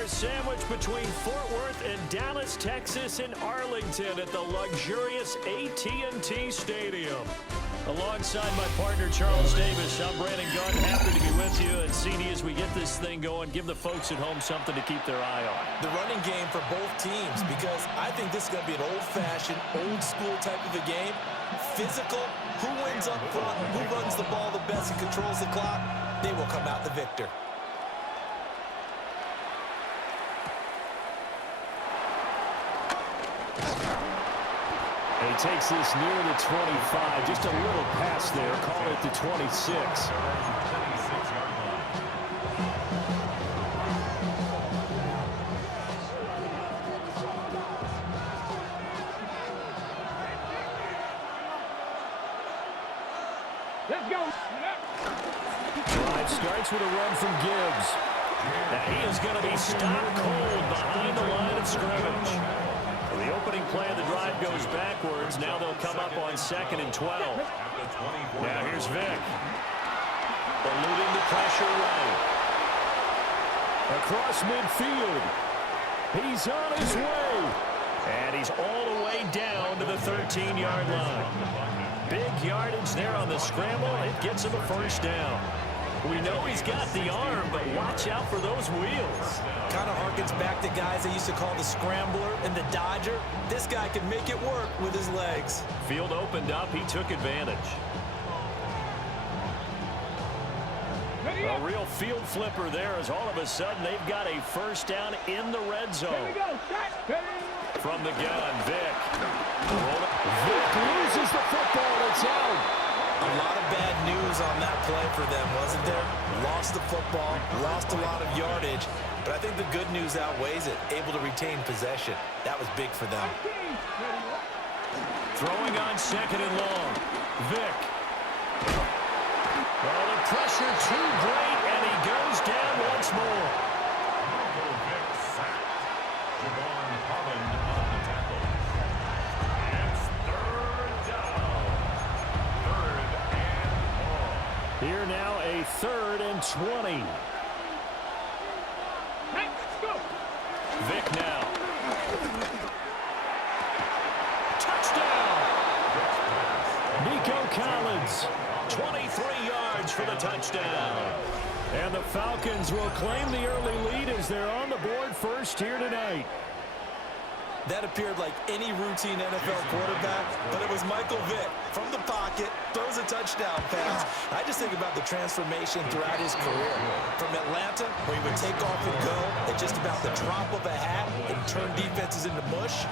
our sandwich between Fort Worth and Dallas, Texas, and Arlington at the luxurious AT&T Stadium. Alongside my partner, Charles Davis, I'm Brandon Gunn. Happy to be with you. And CD, as we get this thing going, give the folks at home something to keep their eye on. The running game for both teams, because I think this is going to be an old-fashioned, old-school type of a game. Physical, who wins up front, who runs the ball the best and controls the clock, they will come out the victor. He takes this near the 25, just a little pass there, call it the 26. Let's go. Drive starts with a run from Gibbs. And he is going to be stopped cold behind the line of scrimmage. The opening play of the drive goes backwards. Now they'll come up on 2nd and 12. Now here's Vick. Eluding the pressure right. Across midfield. He's on his way. And he's all the way down to the 13-yard line. Big yardage there on the scramble. It gets him a first down. We know he's got the arm, but watch out for those wheels. Kind of harkens back to guys they used to call the scrambler and the dodger. This guy can make it work with his legs. Field opened up. He took advantage. A real field flipper there as all of a sudden they've got a first down in the red zone. From the gun, Vick. Vick loses the football. It's out. A lot of bad news on that play for them, wasn't there? Lost the football, lost a lot of yardage, but I think the good news outweighs it. Able to retain possession. That was big for them. Throwing on 2nd and long. Vick. Well, the pressure too great, and he goes down once more. Here now a 3rd and 20. Vick now. Touchdown! Nico Collins, 23 yards for the touchdown. And the Falcons will claim the early lead as they're on the board first here tonight. That appeared like any routine NFL quarterback, but it was Michael Vick from the pocket, throws a touchdown pass. I just think about the transformation throughout his career. From Atlanta, where he would take off and go at just about the drop of a hat and turn defenses into mush.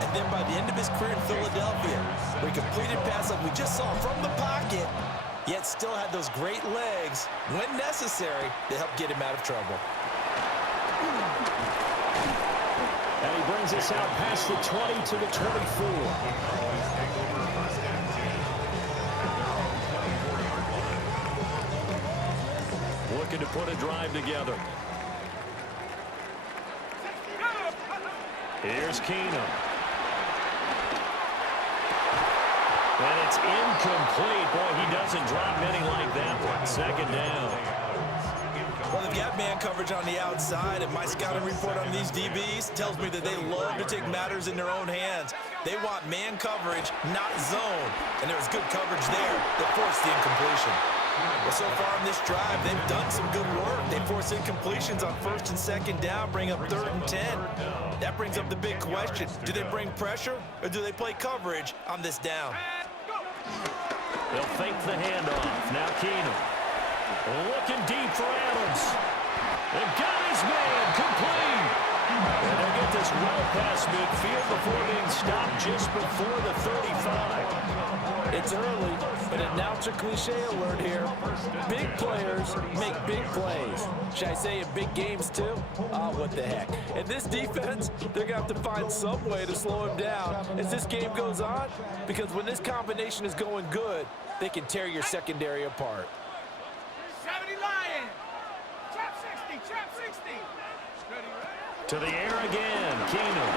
And then by the end of his career in Philadelphia, where he completed passes like we just saw from the pocket, yet still had those great legs, when necessary, to help get him out of trouble. And he brings us out past the 20 to the 24. Looking to put a drive together. Here's Keenum. And it's incomplete. Boy, he doesn't drop many like that one. 2nd down. Well, they've got man coverage on the outside, and my scouting report on these DBs tells me that they love to take matters in their own hands. They want man coverage, not zone. And there was good coverage there that forced the incompletion. Well, so far in this drive, they've done some good work. They force incompletions on 1st and 2nd down, bring up 3rd and 10. That brings up the big question. Do they bring pressure, or do they play coverage on this down? They'll fake the handoff. Now Keenum. Looking deep for Adams. They've got his man complete. And they'll get this well past midfield before being stopped just before the 35. It's early, but announcer cliche alert here. Big players make big plays. Should I say in big games too? Oh, what the heck. And this defense, they're going to have to find some way to slow him down as this game goes on, because when this combination is going good, they can tear your secondary apart. 70 Lion. Trap 60, trap 60. To the air again, Keenum.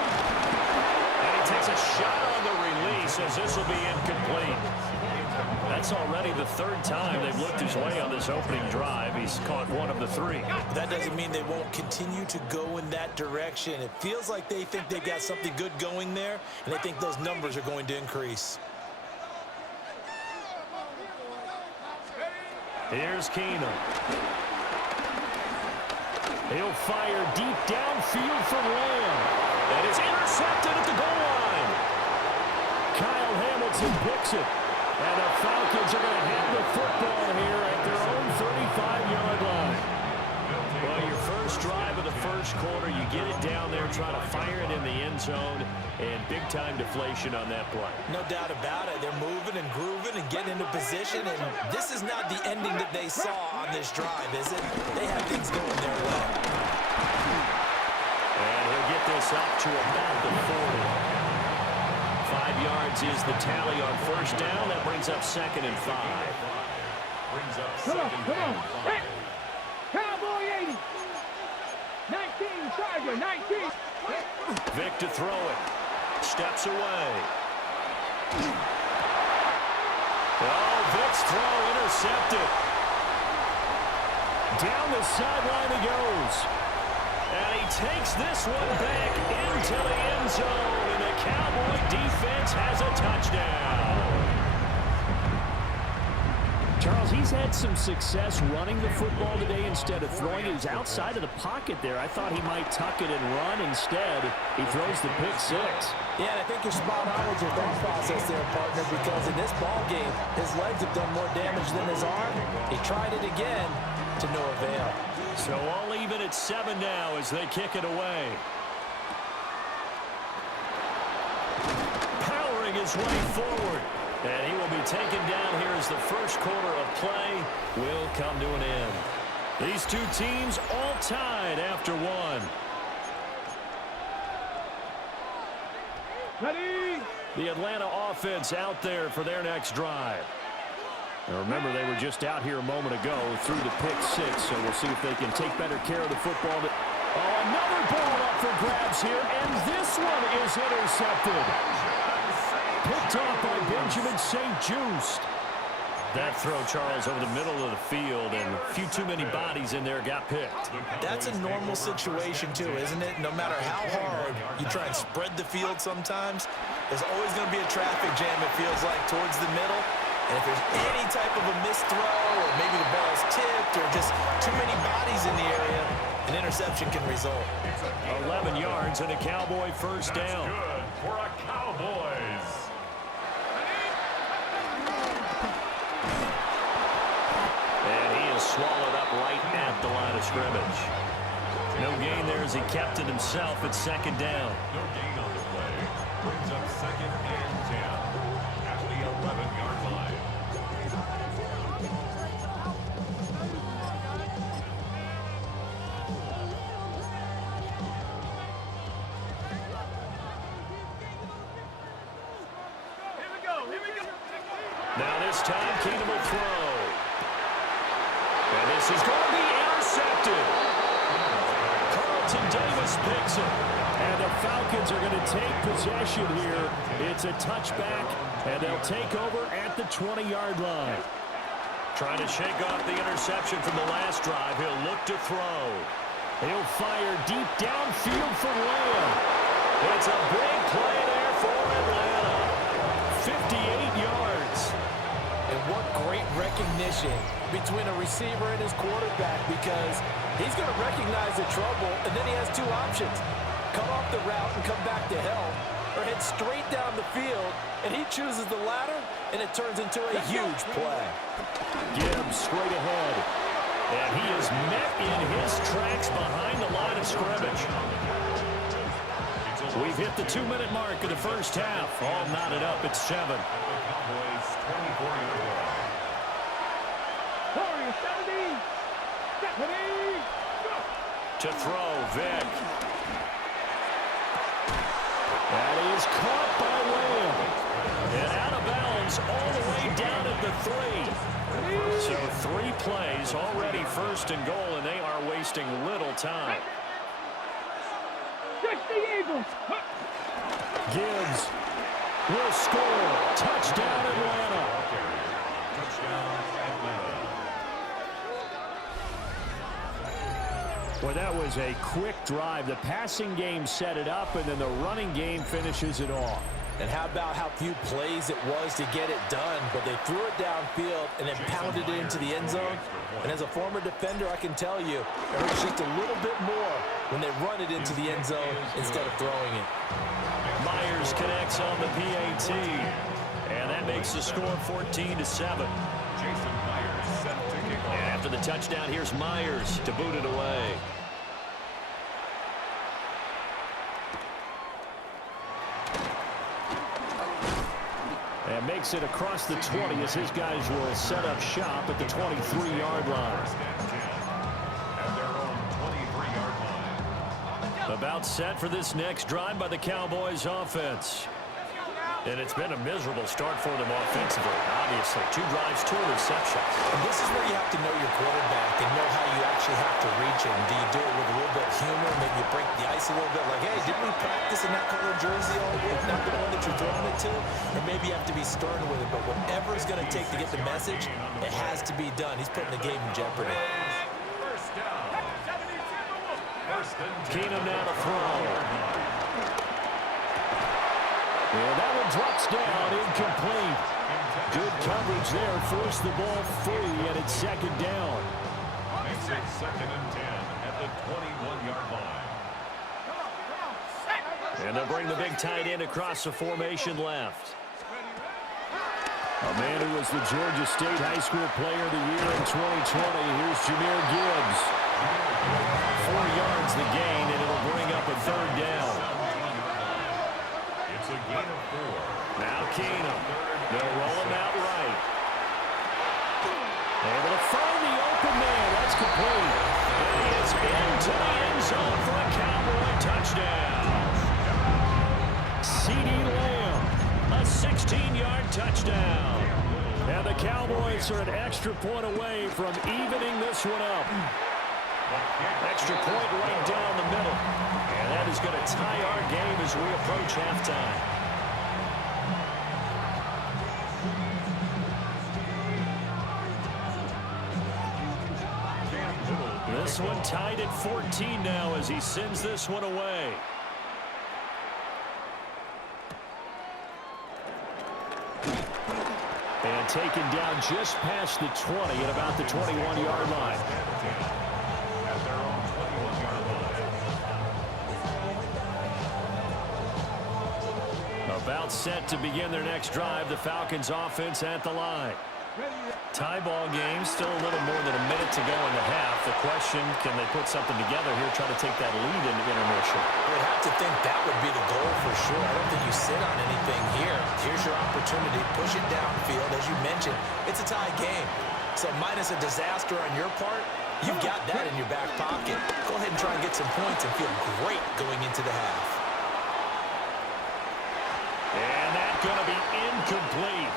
And he takes a shot on the release as this will be incomplete. That's that's already the third time they've looked his way on this opening drive. He's caught one of the three. That doesn't mean they won't continue to go in that direction. It feels like they think they've got something good going there, and they think those numbers are going to increase. Here's Keenum. He'll fire deep downfield from Lamb. And it's intercepted at the goal line. Kyle Hamilton picks it. And the Falcons are going to have the football here at their own 35-yard line. Well, your first drive of the first quarter, you get it down there, try to fire it in the end zone, and big-time deflation on that play. No doubt about it. They're moving and grooving and getting into position, and this is not the ending that they saw on this drive, is it? They have things going their way. And he'll get this up to about the 40. 5 yards is the tally on first down. That brings up 2nd and 5. Come on. Hey. Cowboy 80. 19, Charger, 19. Vic to throw it. Steps away. Oh, Vic's throw intercepted. Down the sideline he goes. And he takes this one back into the end zone. And the Cowboy defense has a touchdown. Charles, he's had some success running the football today instead of throwing it. He's outside of the pocket there. I thought he might tuck it and run. Instead, he throws the pick six. Yeah, and I think you're spot on with your thought process there, partner, because in this ball game, his legs have done more damage than his arm. He tried it again to no avail. So all even at 7 now as they kick it away. Powering his way forward. And he will be taken down here as the first quarter of play will come to an end. These two teams all tied after one. Ready? The Atlanta offense out there for their next drive. Now remember, they were just out here a moment ago through the pick six, so we'll see if they can take better care of the football. Oh, another ball up for grabs here, and this one is intercepted. Picked off by Benjamin St. Just. That throw, Charles, over the middle of the field, and a few too many bodies in there got picked. That's a normal situation, too, isn't it? No matter how hard you try and spread the field sometimes, there's always going to be a traffic jam, it feels like, towards the middle. And if there's any type of a missed throw, or maybe the ball's tipped, or just too many bodies in the area, an interception can result. 11 yards and a Cowboy first down. Good for a Cowboys. And he is swallowed up right at the line of scrimmage. No gain there as he kept it himself at 2nd down. No gain on the play. Brings up 2nd and 10 at the 11-yard line. Here we go. Now this time, Keenum will throw. And this is going to be intercepted. Carlton Davis picks it. And the Falcons are going to take possession here. It's a touchback, and they'll take over at the 20-yard line. Trying to shake off the interception from the last drive. He'll look to throw. He'll fire deep downfield for Lamb. It's a big play there for Atlanta. 58 yards. And what great recognition between a receiver and his quarterback, because he's going to recognize the trouble, and then he has two options. Cut off the route and come back to help, or head straight down the field, and he chooses the latter, and it turns into a huge play. Gibbs straight ahead. And he is met in his tracks behind the line of scrimmage. We've hit the 2-minute mark of the first half. All knotted up at 7. Cowboys 24-yard line. Warriors 70. Ready? Go. To throw, Vic. That is caught by Lamb. And out of bounds all the way down at the 3. So 3 plays, already 1st and goal, and they are wasting little time. 60 Eagles. Gibbs will score. Touchdown, Atlanta. Well, that was a quick drive. The passing game set it up, and then the running game finishes it off. And how about how few plays it was to get it done, but they threw it downfield and then pounded it into the end zone. And as a former defender, I can tell you, it hurts just a little bit more when they run it into the end zone instead of throwing it. Myers connects on the PAT, and that makes the score 14-7. Jason Myers set to kick off. And after the touchdown, here's Myers to boot it away. And makes it across the 20 as his guys will set up shop at the 23-yard line. At their own 23-yard line. About set for this next drive by the Cowboys offense. And it's been a miserable start for them offensively, obviously. 2 drives, 2 interceptions. And this is where you have to know your quarterback and know how you actually have to reach him. Do you do it with a little bit of humor, maybe you break the ice a little bit, like, hey, didn't we practice in that color jersey all week, not the one that you're throwing it to? Or maybe you have to be stern with it, but whatever it's going to take to get the message, it has to be done. He's putting the game in jeopardy. First down. Keenum now to throw. And that one drops down, incomplete. Good coverage there, forced the ball free, and it's second down. Makes it 2nd and 10 at the 21-yard line. And they'll bring the big tight end across the formation left. A man who was the Georgia State High School Player of the Year in 2020. Here's Jahmyr Gibbs. 4 yards the gain, and it'll bring up a third down. It's a gain of 4. Now Keenum. They'll roll him out right. Able to find the open man. That's complete. And he is into the end zone for a Cowboy touchdown. CeeDee Lamb, a 16-yard touchdown. And the Cowboys are an extra point away from evening this one up. Extra point right down the middle. And that is going to tie our game as we approach halftime. This one tied at 14 now as he sends this one away. And taken down just past the 20 at about the 21-yard line. At their own 21-yard line. About set to begin their next drive. The Falcons offense at the line. Tie ball game, still a little more than a minute to go in the half. The question, can they put something together here, try to take that lead into intermission? I would have to think that would be the goal for sure. I don't think you sit on anything here. Here's your opportunity. Push it downfield. As you mentioned, it's a tie game. So minus a disaster on your part, you've got that in your back pocket. Go ahead and try and get some points and feel great going into the half. And that's going to be incomplete.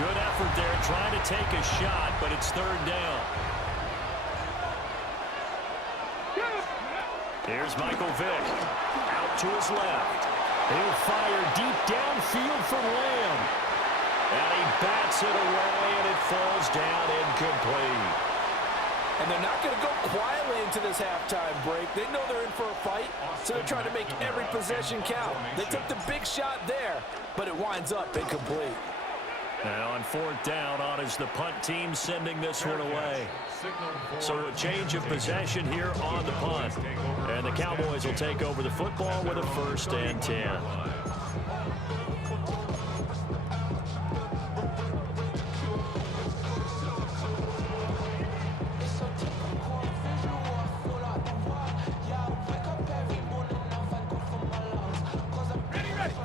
Good effort there, trying to take a shot, but it's third down. Here's Michael Vick. Out to his left. He'll fire deep downfield from Lamb. And he bats it away, and it falls down incomplete. And they're not going to go quietly into this halftime break. They know they're in for a fight, so they're trying to make every possession count. They took the big shot there, but it winds up incomplete. Now on fourth down, on is the punt team sending this one away. So a change of possession here on the punt. And the Cowboys will take over the football with a 1st and 10.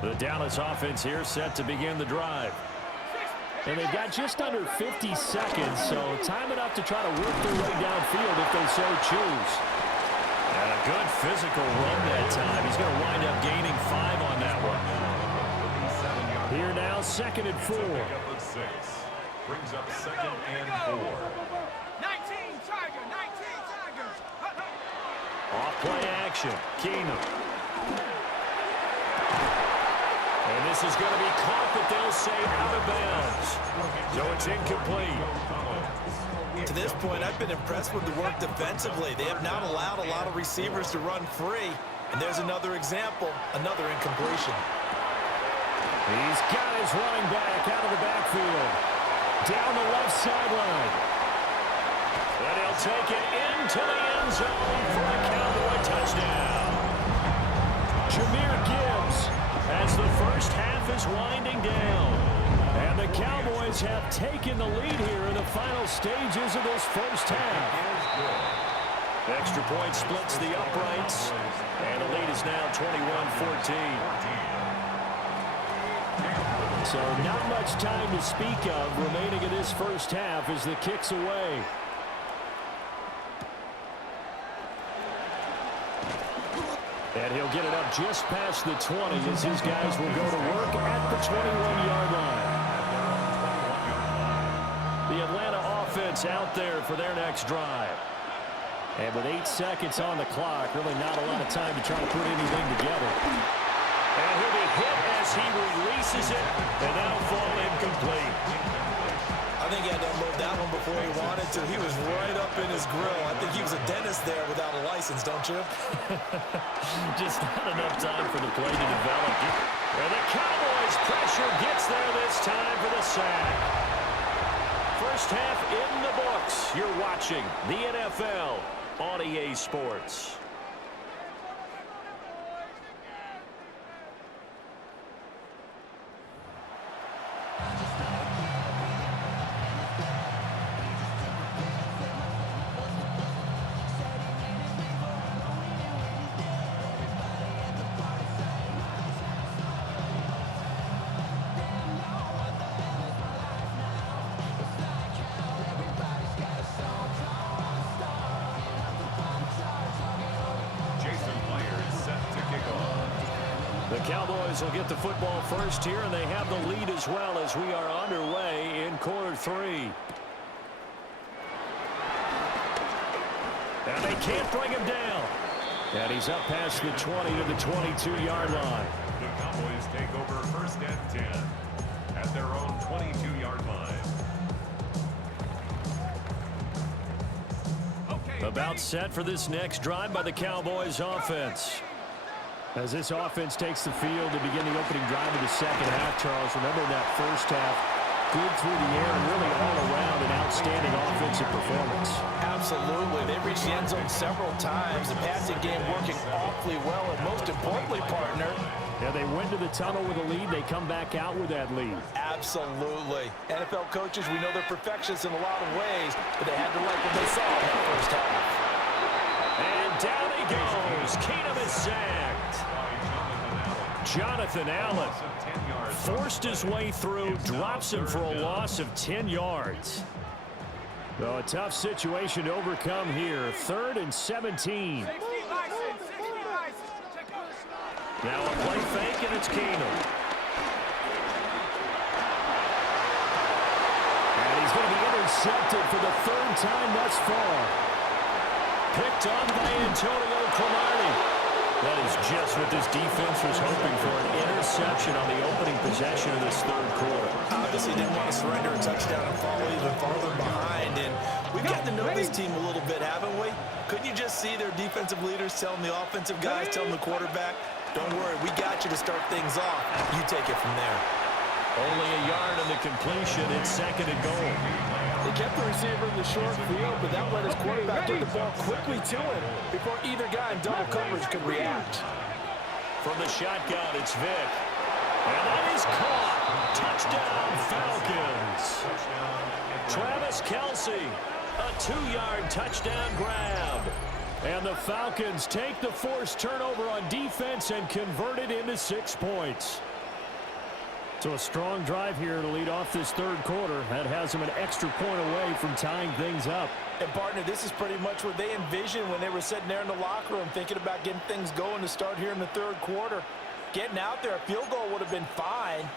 The Dallas offense here set to begin the drive. And they've got just under 50 seconds, so time enough to try to work their way downfield if they so choose. And a good physical run that time. He's going to wind up gaining 5 on that one. Here now, 2nd and 4. Brings up 2nd and 4. 19 Tiger, 19 Tiger. Off play action, Keenum. And this This is going to be caught, but they'll say out of bounds. So it's incomplete. To this point, I've been impressed with the work defensively. They have not allowed a lot of receivers to run free. And there's another example, another incompletion. He's got his running back out of the backfield. Down the left sideline. And he'll take it into the end zone for a Cowboy touchdown. Jahmyr Gibbs as the first half is winding down. And the Cowboys have taken the lead here in the final stages of this first half. Extra point splits the uprights. And the lead is now 21-14. So not much time to speak of remaining in this first half as the kick's away. And he'll get it up just past the 20 as his guys will go to work at the 21-yard line. The Atlanta offense out there for their next drive. And with 8 seconds on the clock, really not a lot of time to try to put anything together. And he'll be hit as he releases it, and that'll fall incomplete. I think he had to unload that one before he wanted to. He was right up in his grill. I think he was a dentist there without a license, don't you? Just not enough time for the play to develop. And the Cowboys' pressure gets there this time for the sack. First half in the books. You're watching the NFL on EA Sports. The Cowboys will get the football first here, and they have the lead as well as we are underway in quarter 3. And they can't bring him down. And he's up past the 20 to the 22-yard line. The Cowboys take over first and 10 at their own 22-yard line. About set for this next drive by the Cowboys offense. As this offense takes the field to begin the opening drive of the second half, Charles, remember that first half, good through the air and really all around an outstanding offensive performance. Absolutely. They reached the end zone several times. The passing game working awfully well, and most importantly, partner, yeah, they went to the tunnel with a lead. They come back out with that lead. absolutely. NFL coaches, we know they're perfectionists in a lot of ways, but they had to like what they saw in that first half. And down he goes. Keenum is sacked. Jonathan Allen forced his way through, drops him for a loss of 10 yards. So a tough situation to overcome here. 3rd and 17. Now a play fake, and it's Keenum. And he's going to be intercepted for the 3rd time thus far. Picked on by Antonio Cromartie. That is just what this defense was hoping for, an interception on the opening possession of this 3rd quarter. Obviously didn't want to surrender a touchdown and fall even farther behind. And we've gotten to know this team a little bit, haven't we? Couldn't you just see their defensive leaders telling the offensive guys, telling the quarterback, don't worry, we got you to start things off. You take it from there. Only a yard on the completion. It's 2nd and goal. They kept the receiver in the short field, but that let his quarterback get the ball quickly to him before either guy in double coverage could react. From the shotgun, it's Vick. And that is caught. Touchdown, Falcons. Travis Kelce, a 2-yard touchdown grab. And the Falcons take the forced turnover on defense and convert it into 6 points. So a strong drive here to lead off this 3rd quarter. That has them an extra point away from tying things up. And, partner, this is pretty much what they envisioned when they were sitting there in the locker room thinking about getting things going to start here in the 3rd quarter. Getting out there, a field goal would have been fine.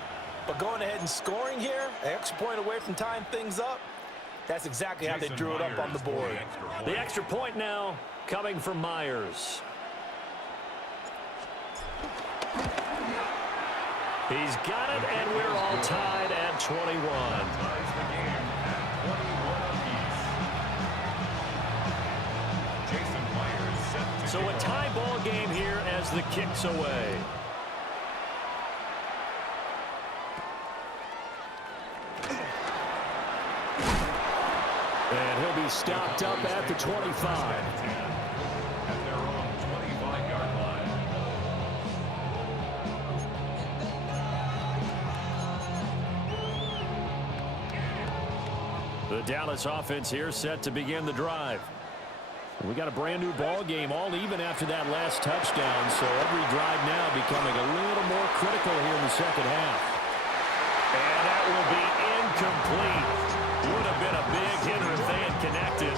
But going ahead and scoring here, an extra point away from tying things up, that's exactly how they drew it up on the board. The extra point now coming from He's got it, and we're all tied at 21. Ties the game at 21 apiece. Jason Myers set to So a tie ball game here as the kick's away. And he'll be stopped up at the 25. at their own 25-yard line. The Dallas offense here set to begin the drive. We got a brand new ball game, all even after that last touchdown, so every drive now becoming a little more critical here in the second half. And that will be incomplete. Would have been a big hitter if they had connected.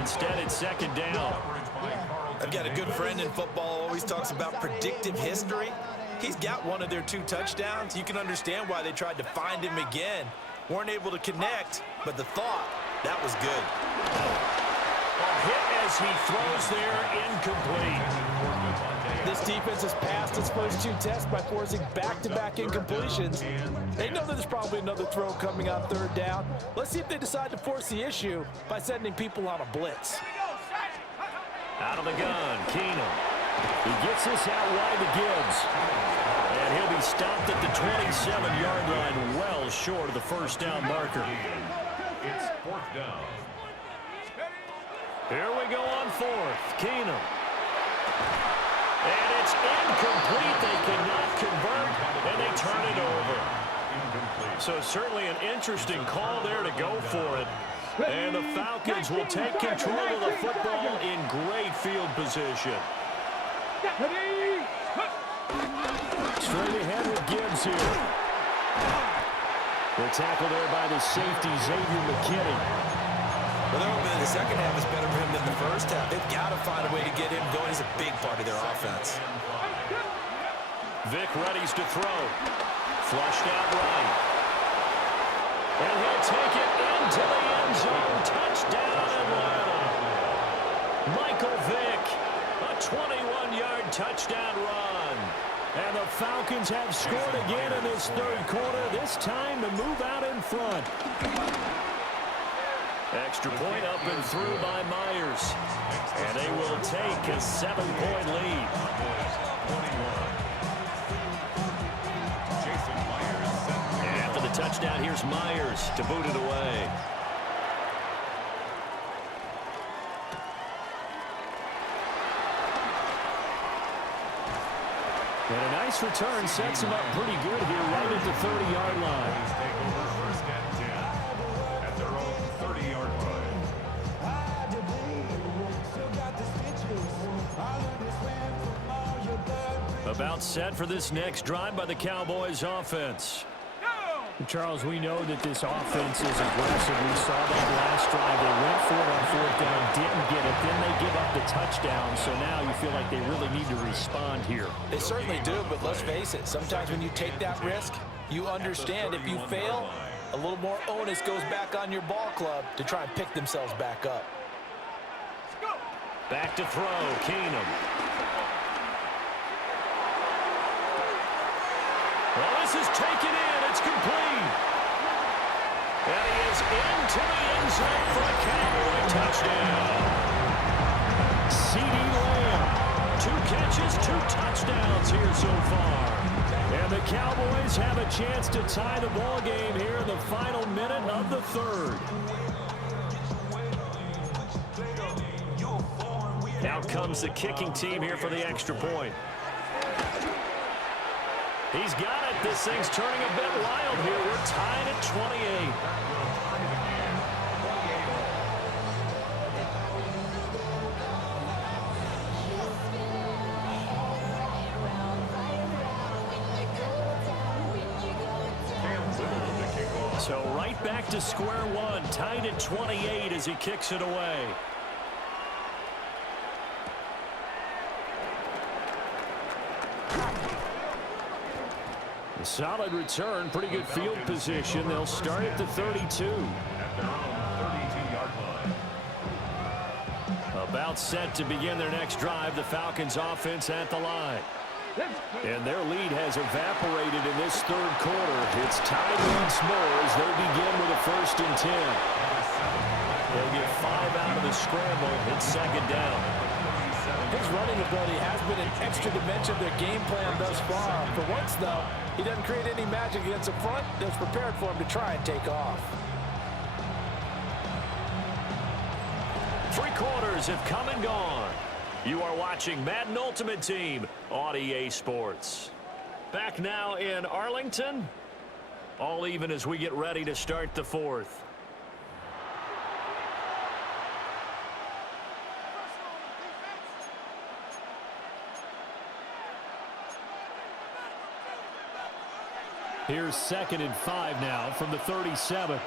Instead, it's second down. I've got a good friend in football, always talks about predictive history. He's got one of their 2 touchdowns. You can understand why they tried to find him again. Weren't able to connect, but the thought, that was good. Hit as he throws there, incomplete. This defense has passed its first 2 tests by forcing back-to-back incompletions. They know that there's probably another throw coming on 3rd down. Let's see if they decide to force the issue by sending people on a blitz. Out of the gun, Keenum. He gets this out wide to Gibbs. And he'll be stopped at the 27-yard line, well short of the first down marker. It's 4th down. Here we go on 4th. Keenum. And it's incomplete. They cannot convert, and they turn it over. So certainly an interesting call there to go for it. And the Falcons will take control of the football in great field position. Straight ahead with Gibbs here. The tackle there by the safety, Xavier McKinney. Well, they're hoping that the second half is better for him than the first half. They've got to find a way to get him going. He's a big part of their offense. Vic readies to throw. Flushed out right. And he'll take it into the end zone. Touchdown Atlanta. Michael Vick, a 21-yard touchdown run. And the Falcons have scored again in this 3rd quarter, this time to move out in front. Extra point up and through by Myers. And they will take a 7-point lead. And after the touchdown, here's Myers to boot it away. And a nice return sets him up pretty good here right at the 30-yard line. Take over 1st and 10 at their own 30-yard line. About set for this next drive by the Cowboys offense. Charles, we know that this offense is aggressive. We saw that last drive. They went for it on 4th down, didn't get it. Then they give up the touchdown. So now you feel like they really need to respond here. They certainly do, but let's face it. Sometimes when you take that risk, you understand if you fail, a little more onus goes back on your ball club to try and pick themselves back up. Back to throw, Keenum. Well, this is taken in. It's complete. And he is into the end zone for a Cowboy touchdown. CeeDee Lamb, 2 catches, 2 touchdowns here so far. And the Cowboys have a chance to tie the ball game here in the final minute of the 3rd. Out comes the kicking team here for the extra point. He's got it. This thing's turning a bit wild here. We're tied at 28. So right back to square one, tied at 28 as he kicks it away. A solid return, pretty good field position. They'll start at the 32. At their own 32-yard line. About set to begin their next drive. The Falcons offense at the line. And their lead has evaporated in this third quarter. It's tied once more as they begin with a 1st and 10. They'll get 5 out of the scramble. It's 2nd down. His running ability has been an extra dimension of their game plan thus far. For once, though, he doesn't create any magic against the front that's prepared for him to try and take off. 3 quarters have come and gone. You are watching Madden Ultimate Team on EA Sports. Back now in Arlington. All even as we get ready to start the 4th. Here's 2nd and 5 now from the 37.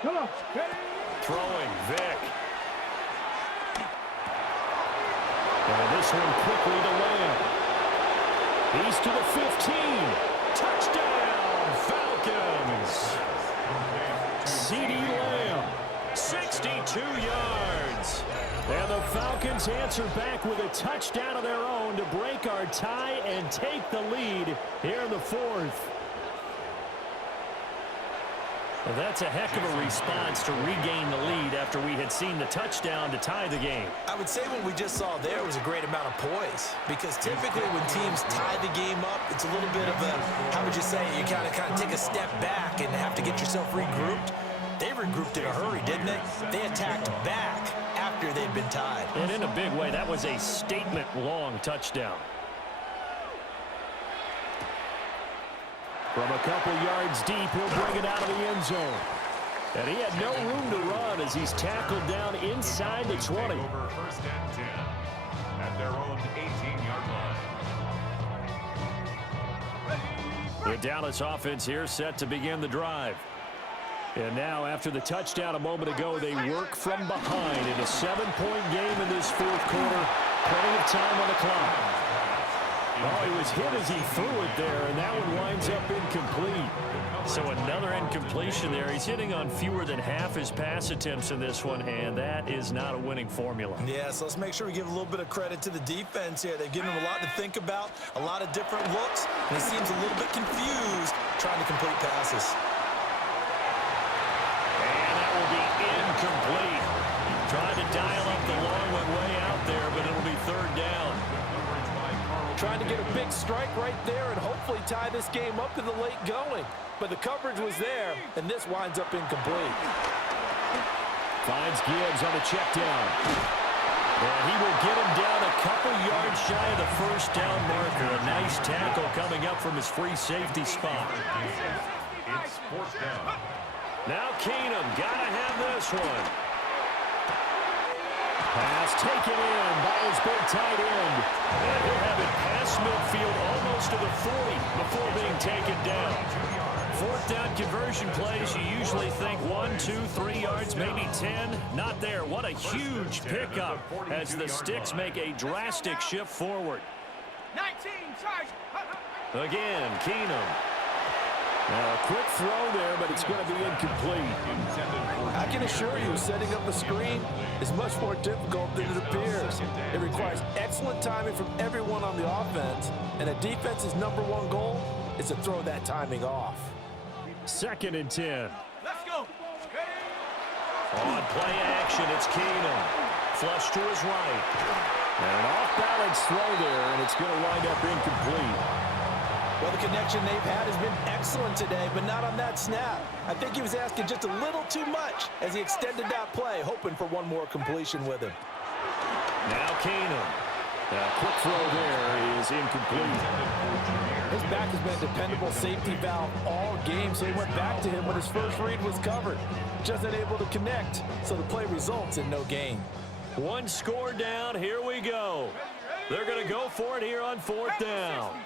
Throwing, Vic. And this one quickly to Lamb. He's to the 15. Touchdown, Falcons. CeeDee Lamb, 62 yards. And the Falcons answer back with a touchdown of their own to break our tie and take the lead here in the 4th. Well, that's a heck of a response to regain the lead after we had seen the touchdown to tie the game. I would say what we just saw there was a great amount of poise, because typically when teams tie the game up, it's a little bit of a, how would you say, you kind of take a step back and have to get yourself regrouped. They regrouped in a hurry, didn't they? They attacked back after they'd been tied. And in a big way, that was a statement-long touchdown. From a couple yards deep, he'll bring it out of the end zone. And he had no room to run as he's tackled down inside the 20. Over 1st and 10 at their own 18-yard line. The Dallas offense here set to begin the drive. And now, after the touchdown a moment ago, they work from behind in a 7-point game in this 4th quarter. Plenty of time on the clock. Oh, he was hit as he threw it there, and that one winds up incomplete. So another incompletion there. He's hitting on fewer than half his pass attempts in this one, and that is not a winning formula. Yeah, so let's make sure we give a little bit of credit to the defense here. They've given him a lot to think about, a lot of different looks, and he seems a little bit confused trying to complete passes. And that will be incomplete. Trying to dial up the long one way out there, but it'll be 3rd down. Trying to get a big strike right there and hopefully tie this game up in the late going. But the coverage was there, and this winds up incomplete. Finds Gibbs on the check down. And he will get him down a couple yards shy of the 1st down marker. A nice tackle coming up from his free safety spot. It's 4th down. Now Keenum, gotta have this one. Pass taken in by his big tight end. And he'll have it past midfield almost to the 40 before being taken down. 4th down conversion plays, you usually think 1, 2, 3 yards, maybe 10. Not there. What a huge pickup as the Sticks make a drastic shift forward. 19, charge. Again, Keenum. Now, a quick throw there, but it's going to be incomplete. I can assure you, setting up a screen is much more difficult than it appears. It requires excellent timing from everyone on the offense, and a defense's #1 goal is to throw that timing off. 2nd and 10. Let's go. On play action, it's Keenum. Flush to his right. And an off-balance throw there, and it's going to wind up incomplete. Well, the connection they've had has been excellent today, but not on that snap. I think he was asking just a little too much as he extended that play, hoping for one more completion with him. Now Keenum. A quick throw there is incomplete. His back has been a dependable safety valve all game, so he went back to him when his first read was covered. Just unable to connect, so the play results in no gain. One score down. Here we go. They're going to go for it here on 4th down.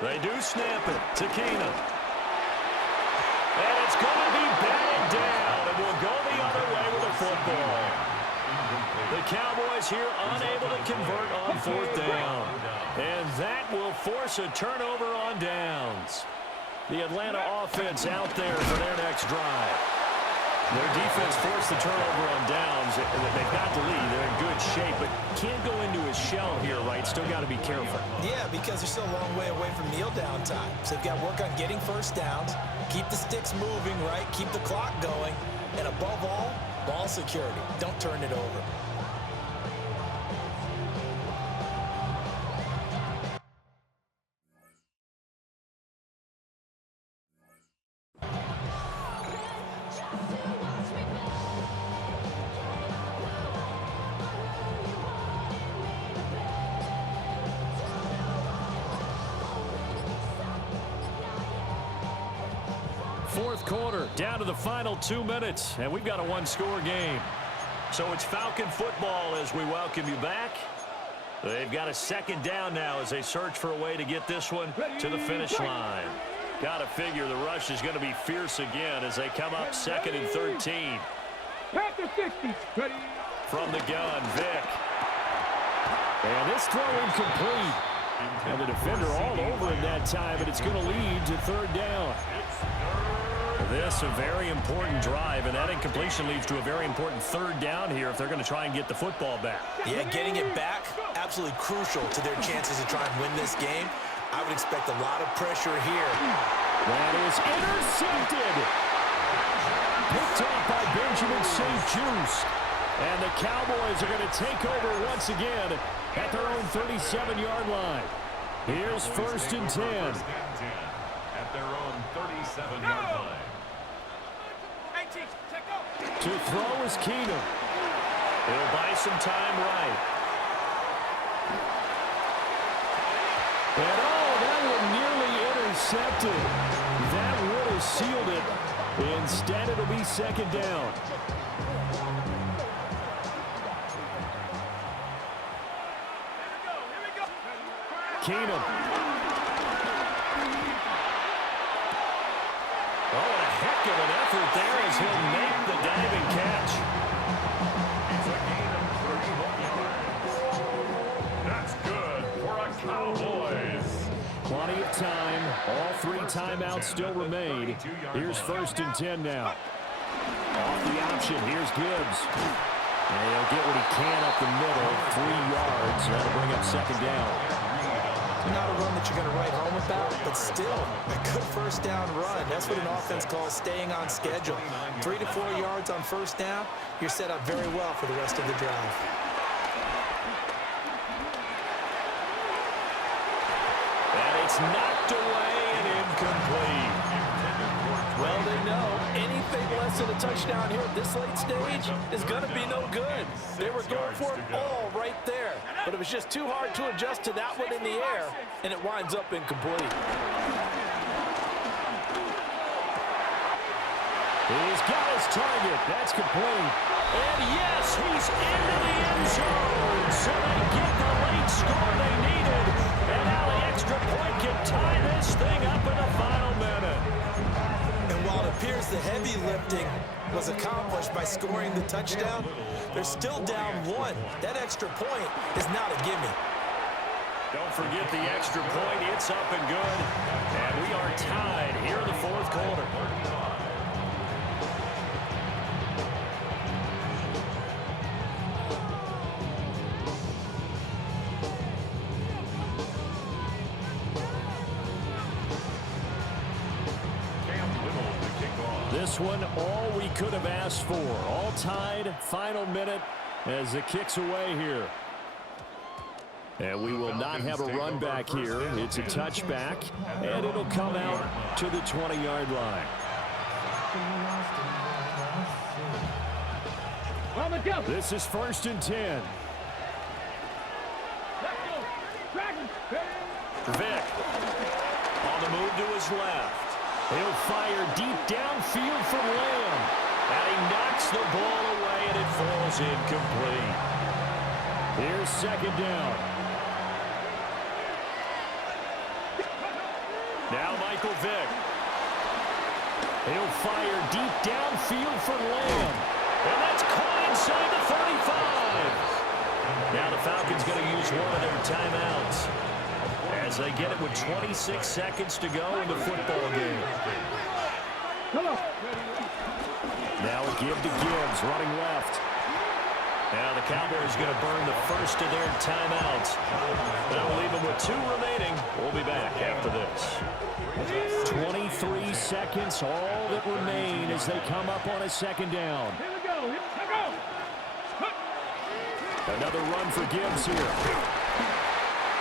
They do snap it to Keenum. And it's going to be batted down, and we'll go the other way with the football. The Cowboys here unable to convert on 4th down. And that will force a turnover on downs. The Atlanta offense out there for their next drive. Their defense forced the turnover on downs. They've got the lead. They're in good shape, but can't go into a shell here, right? Still got to be careful. Yeah, because they're still a long way away from kneel down time. So they've got to work on getting first downs, keep the sticks moving, right? Keep the clock going. And above all, ball security. Don't turn it over. Fourth quarter, down to the final 2 minutes, and we've got a one-score game. So it's Falcon football as we welcome you back. They've got a second down now as they search for a way to get this one to the finish line. Got to figure the rush is going to be fierce again as they come up 2nd and 13. Panther 60. Ready. From the gun, Vick. And this throw incomplete. And the defender all over in that time, but it's going to lead to third down. This a very important drive, and that incompletion leads to a very important third down here if they're going to try and get the football back. Yeah, getting it back, absolutely crucial to their chances to try and win this game. I would expect a lot of pressure here. That is intercepted. Picked off by Benjamin St. Juice. And the Cowboys are going to take over once again at their own 37-yard line. Here's 1st and 10. At their own 37-yard line. To throw is Keenum. He'll buy some time right. And that one nearly intercepted. That would have sealed it. Instead, it'll be 2nd down. Keenum. Oh, and a heck of an effort there as he'll make the diving catch. It's a gain of 30 yards. That's good for a Cowboys. Plenty of time. All 3 timeouts still remain. Here's 1st and 10 now. Off the option, here's Gibbs. And he'll get what he can up the middle, 3 yards. That'll bring up 2nd down. Not a run that you're going to write home about, but still a good first down run. That's what an offense calls staying on schedule. 3 to 4 yards on first down, you're set up very well for the rest of the drive. And it's knocked away and incomplete. Well, they know anything less than a touchdown here at this late stage is going to be no good. They were going for it all right there, but it was just too hard to adjust to that one in the air, and it winds up incomplete. He's got his target. That's complete. And yes, he's into the end zone. So they get the late score they needed. And now the extra point can tie this thing up in the final minute. And while it appears the heavy lifting was accomplished by scoring the touchdown, they're still down 1. That extra point is not a gimme. Don't forget the extra point. It's up and good. And we are tied here in the 4th quarter. This one, all we could have asked for. All tied, final minute as it kicks away here. And we will not have a run back here. It's a touchback, and it'll come out to the 20-yard line. This is 1st and 10. Vick on the move to his left. He'll fire deep downfield from Lamb. And he knocks the ball away, and it falls incomplete. Here's 2nd down. Now Michael Vick. He'll fire deep downfield from Lamb. And that's caught inside the 35. Now the Falcons going to use one of their timeouts as they get it with 26 seconds to go in the football game. Now again. give to Gibbs, running left. Now the Cowboys going to burn the first of their timeouts. That'll leave them with 2 remaining. We'll be back after this. 23 seconds, all that remain as they come up on a second down. Here we go. Here we go. Another run for Gibbs here.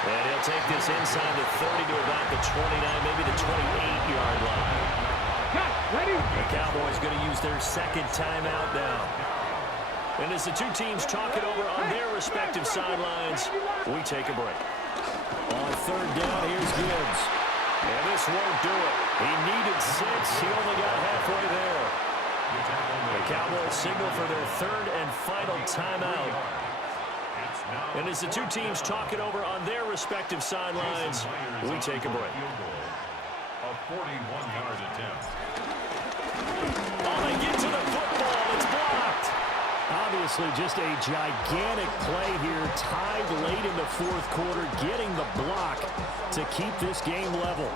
And he'll take this inside the 30 to about the 29, maybe the 28-yard line. Ready? The Cowboys going to use their second timeout now. And as the 2 teams talk it over on their respective sidelines, we take a break. On third down, here's Gibbs. And this won't do it. He needed 6. He only got halfway there. The Cowboys signal for their third and final timeout. And as the 2 teams talk it over on their respective sidelines, we take a break. A 41-yard attempt. Oh, they get to the football. It's blocked. Obviously, just a gigantic play here, tied late in the fourth quarter, getting the block to keep this game level.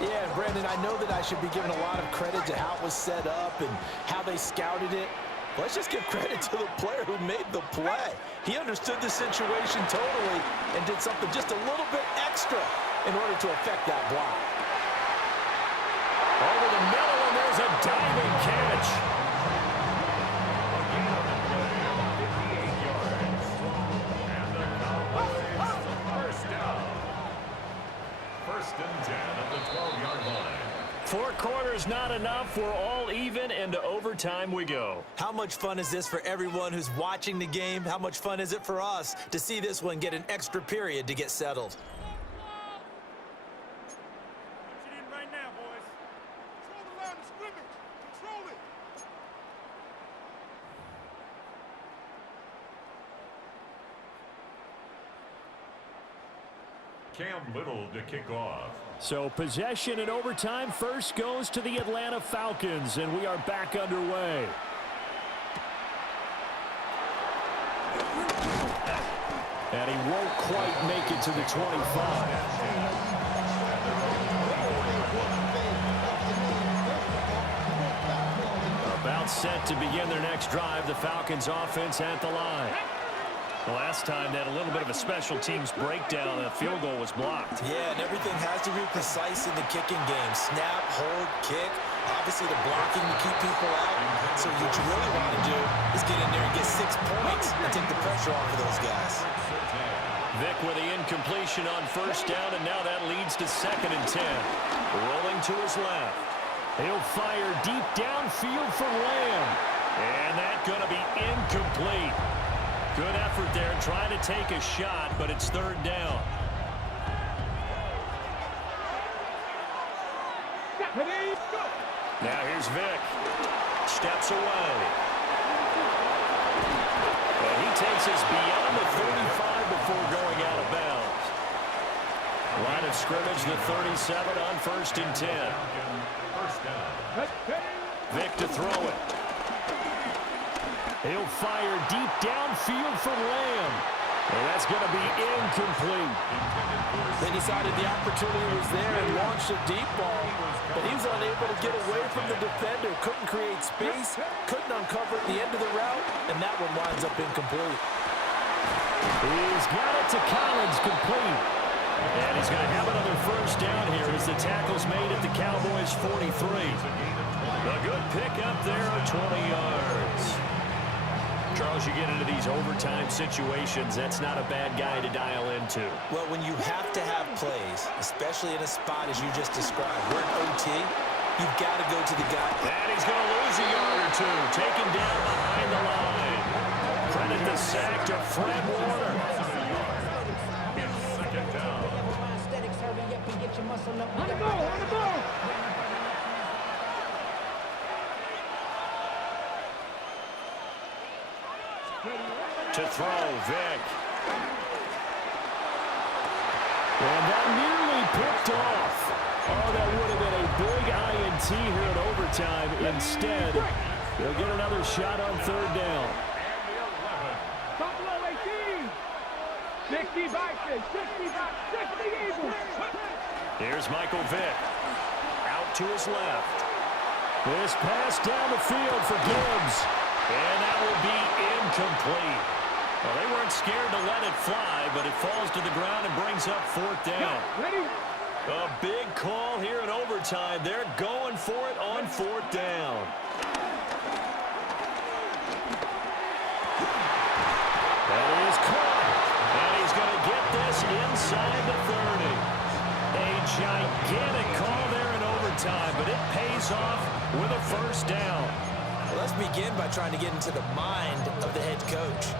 Yeah, Brandon, I know that I should be giving a lot of credit to how it was set up and how they scouted it. Let's just give credit to the player who made the play. He understood the situation totally and did something just a little bit extra in order to affect that block. Over the middle, and there's a diving catch. First and 10 at the 12-yard line. 4 quarters not enough. We're all even, and to overtime we go. How much fun is this for everyone who's watching the game? How much fun is it for us to see this one get an extra period to get settled? Right now, boys. Control the line of scrimmage. Control it. Cam Little to kick off. So possession in overtime first goes to the Atlanta Falcons, and we are back underway. And he won't quite make it to the 25. About set to begin their next drive, the Falcons offense at the line. The last time they had a little bit of a special teams breakdown, a field goal was blocked. Yeah, and everything has to be precise in the kicking game. Snap, hold, kick. Obviously, the blocking to keep people out. So what you really want to do is get in there and get 6 points and take the pressure off of those guys. Vic with the incompletion on first down, and now that leads to 2nd and 10. Rolling to his left. He'll fire deep downfield for Lamb. And that's going to be incomplete. Good effort there, trying to take a shot, but it's 3rd down. Now here's Vic. Steps away. And he takes us beyond the 35 before going out of bounds. Line of scrimmage, the 37 on 1st and 10. Vic to throw it. He'll fire deep downfield for Lamb. And that's going to be incomplete. They decided the opportunity was there and launched a deep ball, but he was unable to get away from the defender, couldn't create space, couldn't uncover at the end of the route, and that one winds up incomplete. He's got it to Collins, complete. And he's going to have another first down here as the tackle's made at the Cowboys' 43. A good pick up there at 20 yards. Charles, you get into these overtime situations, that's not a bad guy to dial into. Well, when you have to have plays, especially in a spot as you just described, we're in OT, you've got to go to the guy. And he's going to lose a yard or 2, taken down behind the line. Credit the sack to Fred Warner. Second down. On the ball, on the ball. To throw, Vic. And that nearly picked off. Oh, that would have been a big INT here in overtime. Instead, they'll get another shot on 3rd down. Buffalo 18. 60 Vikings, 60 Eagles. Here's Michael Vick. Out to his left. This pass down the field for Gibbs. And that will be incomplete. Well, they weren't scared to let it fly, but it falls to the ground and brings up fourth down. A big call here in overtime. They're going for it on fourth down. That is caught. And he's going to get this inside the 30. A gigantic call there in overtime, but it pays off with a first down. Well, let's begin by trying to get into the mind of the head coach.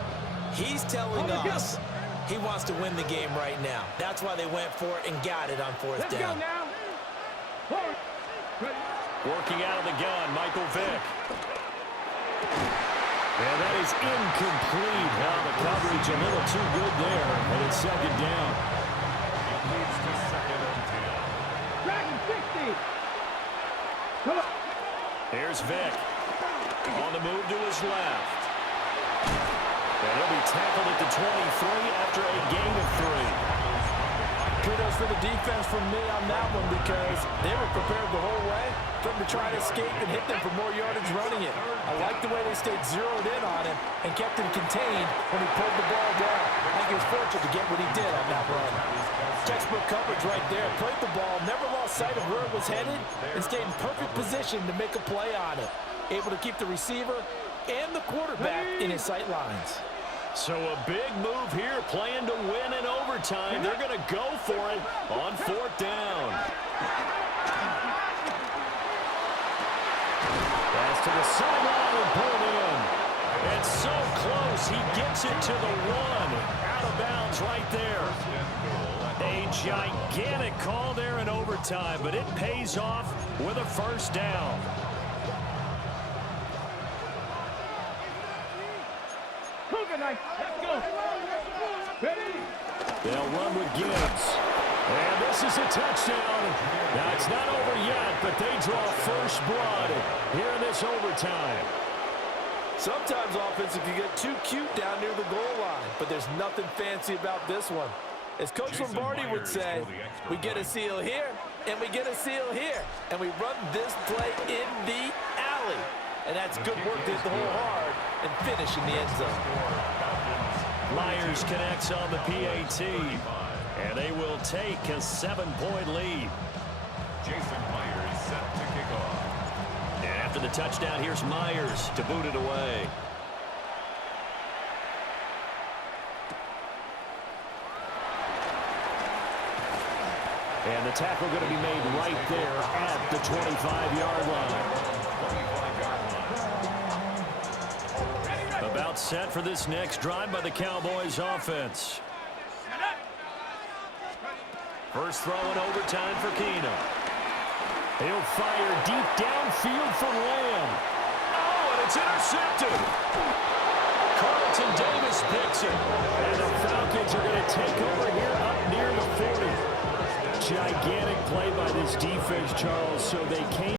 He's telling us he wants to win the game right now. That's why they went for it and got it on fourth down. Working out of the gun, Michael Vick. And that is incomplete. Now the coverage a little too good there, and it's second down. It leads to second and 10. Here's Vick. On the move to his left. And he'll be tackled at the 23 after a gain of 3. Kudos for the defense from me on that one because they were prepared the whole way for him to try to escape and hit them for more yardage running it. I like the way they stayed zeroed in on him and kept him contained when he pulled the ball down. I think he was fortunate to get what he did on that run. Textbook coverage right there. Played the ball, never lost sight of where it was headed, and stayed in perfect position to make a play on it. Able to keep the receiver and the quarterback in his sight lines. So a big move here, playing to win in overtime. They're going to go for it on fourth down. Pass to the sideline and pulled in. It's so close. He gets it to the 1. Out of bounds right there. A gigantic call there in overtime, but it pays off with a first down. Let's go. Ready? They'll run with Gibbs. And this is a touchdown. Now, it's not over yet, but they draw first blood here in this overtime. Sometimes offenses can get too cute down near the goal line, but there's nothing fancy about this one. As Coach Lombardi would say, we get a seal here, and we get a seal here, and we run this play in the alley. And that's good work to hit the hole hard and finish in the end zone. Myers connects on the PAT, and they will take a 7-point lead. Jason Myers set to kick off. And after the touchdown, here's Myers to boot it away. And the tackle going to be made right there at the 25-yard line. About set for this next drive by the Cowboys offense. First throw in overtime for Keenum. He'll fire deep downfield for Lamb. Oh, and it's intercepted. Carlton Davis picks it. And the Falcons are going to take over here up near the 40. Gigantic play by this defense, Charles, so they came